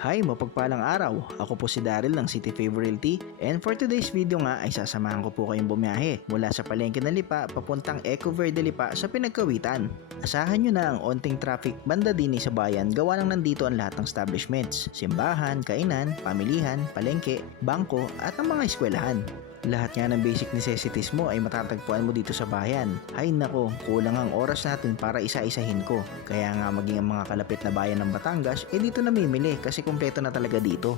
Hi, mapagpalang araw. Ako po si Daryl ng City Favor Realty and for today's video nga ay sasamahan ko po kayong bumiyahe mula sa Palengke ng Lipa papuntang Eco Verde Lipa sa Pinagkawitan. Asahan nyo na ang onting traffic banda din sa bayan gawa ng nandito ang lahat ng establishments, simbahan, kainan, pamilihan, palengke, bangko at ang mga eskwelahan. Lahat nga ng basic necessities mo ay matatagpuan mo dito sa bayan. Ay nako, kulang ang oras natin para isa-isahin ko. Kaya nga maging ang mga kalapit na bayan ng Batangas, dito namimili kasi kumpleto na talaga dito.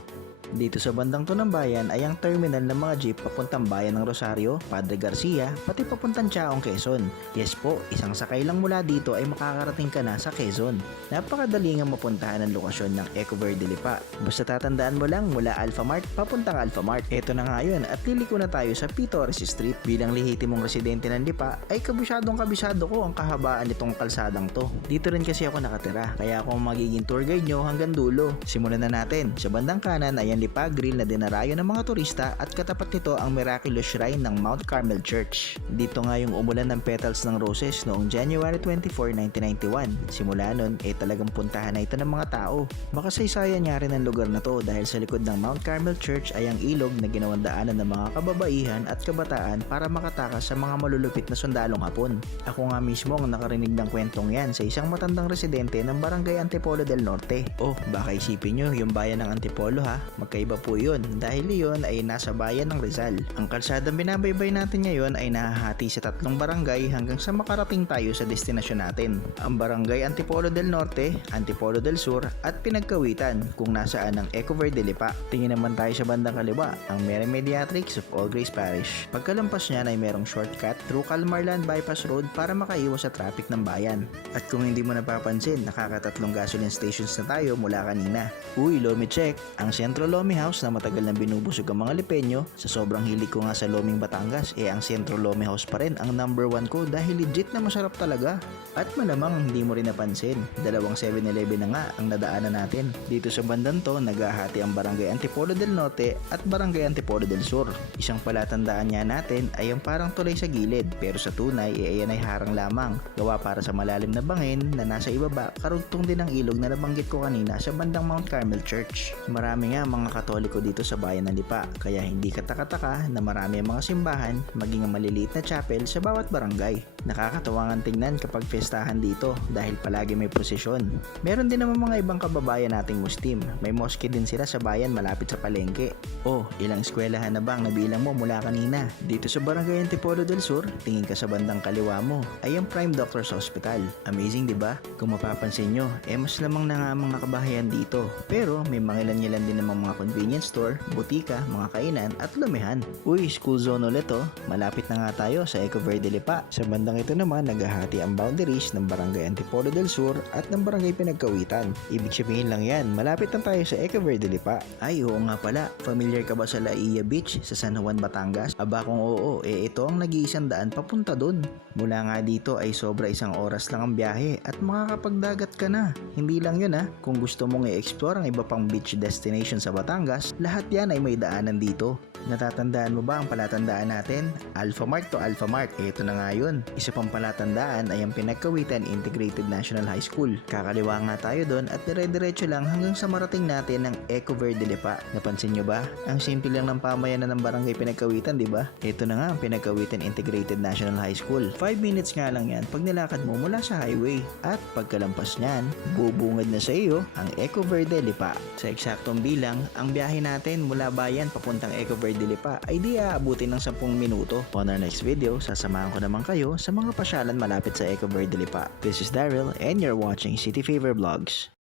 Dito sa bandang to ng bayan ay ang terminal ng mga jeep papuntang bayan ng Rosario, Padre Garcia, pati papuntang Chaong, Quezon. Yes po, isang sakay lang mula dito ay makakarating ka na sa Quezon. Napakadali nga mapuntahan ang lokasyon ng Eco Verde Lipa. Basta tatandaan mo lang mula Alphamart papuntang Alphamart. Ito na nga yun at liliko na tayo sa P. Torres Street. Bilang lehitimong residente ng Lipa ay kabisado ko ang kahabaan nitong kalsadang to. Dito rin kasi ako nakatira kaya ako magiging tour guide nyo hanggang dulo. Simulan na natin. Sa bandang kanan ay ang Lipa Grill na dinarayo ng mga turista at katapat nito ang Miraculous Shrine ng Mount Carmel Church. Dito nga yung umulan ng petals ng roses noong January 24, 1991. Simula nun talagang puntahan na ito ng mga tao. Makasaysayan nga rin ang lugar na to dahil sa likod ng Mount Carmel Church ay ang ilog na ginawang daanan ng mga kababaihan at kabataan para makatakas sa mga malulupit na sundalong Hapon. Ako nga mismo ang nakarinig ng kwentong yan sa isang matandang residente ng Barangay Antipolo del Norte. Oh, baka isipin nyo yung bayan ng Antipolo ha, magkaiba po yun dahil iyon ay nasa bayan ng Rizal. Ang kalsadang binabaybay natin ngayon ay nahahati sa 3 barangay hanggang sa makarating tayo sa destinasyon natin. Ang Barangay Antipolo del Norte, Antipolo del Sur at Pinagkawitan kung nasaan ang Eco Verde Lipa. Tingin naman tayo sa bandang kaliwa, ang Mary Mediatrix of All Grace Parish. Pagkalampas niyan ay merong shortcut through Calmarland Bypass Road para makaiwas sa traffic ng bayan. At kung hindi mo napapansin, nakakatatlong gasoline stations na tayo mula kanina. Uy, Lomi check! Ang Centro Lomi House na matagal na binubusog ang mga Lipenyo, sa sobrang hilig ko nga sa Loming Batangas, ang Centro Lomi House pa rin ang number 1 ko dahil legit na masarap talaga. At malamang hindi mo rin napansin, dalawang 7-Eleven na nga ang nadaanan natin. Dito sa bandang to, naghahati ang Barangay Antipolo del Norte at Barangay Antipolo del Sur. Isang palatandaan nga natin ay ang parang tulay sa gilid, pero sa tunay ayan ay harang lamang, gawa para sa malalim na bangin na nasa ibaba, karugtong din ang ilog na nabanggit ko kanina sa bandang Mount Carmel Church. Marami nga mga Katoliko dito sa bayan ng Lipa, kaya hindi kataka-taka na marami ang mga simbahan, maging ang maliliit na chapel sa bawat barangay. Nakakatawa nga tingnan kapag festahan dito dahil palagi may prosesyon. Meron din naman mga ibang kababayan nating Muslim, may mosque din sila sa bayan malapit sa palengke. Oh, ilang eskwelahan na bang nabilang mo mula kanina? Dito sa Barangay Antipolo del Sur, tingin ka sa bandang kaliwa mo ay ang Prime Doctors Hospital. Amazing diba? Kung mapapansin nyo, mas lamang na nga mga kabahayan dito, pero may mangilan-ngilan din namang mga convenience store, butika, mga kainan at lumihan. Uy, school zone ulit oh. Malapit na nga tayo sa Eco Verde Lipa. Sa bandang ito naman, naghahati ang boundaries ng Barangay Antipolo del Sur at ng Barangay Pinagkawitan. Ibig sabihin lang yan, malapit na tayo sa Eco Verde Lipa. Ay, oo nga pala. Familiar ka ba sa Laia Beach sa San Juan, Batangas? Aba kung oo, ito ang nag-iisang daan papunta dun. Mula nga dito ay sobra 1 oras lang ang biyahe at makakapagdagat ka na. Hindi lang yun ha, kung gusto mong i-explore ang iba pang beach destination sa Batangas, lahat yan ay may daanan dito. Natatandaan mo ba ang palatandaan natin? Alphamart to Alphamart, ito na nga yun. Isa pang palatandaan ay ang Pinagkawitan Integrated National High School. Kakaliwa nga tayo doon at dire-diretso lang hanggang sa marating natin ng Eco Verde Lipa. Napansin nyo ba? Ang simple lang ng pamayanan ng Barangay Pinagkawitan, di ba? Ito na nga ang Pinagkawitan Integrated National High School. 5 minutes nga lang yan pag nilakad mo mula sa highway. At pagkalampas niyan, bubungad na sa iyo ang Eco Verde Lipa. Sa eksaktong bilang, ang biyahe natin mula bayan papuntang Eco Verde Lipa ay di aabutin ng 10 minuto. On our next video, sasamahan ko naman kayo sa mga pasyalan malapit sa Eco Verde Lipa. This is Daryl and you're watching City Favor Vlogs.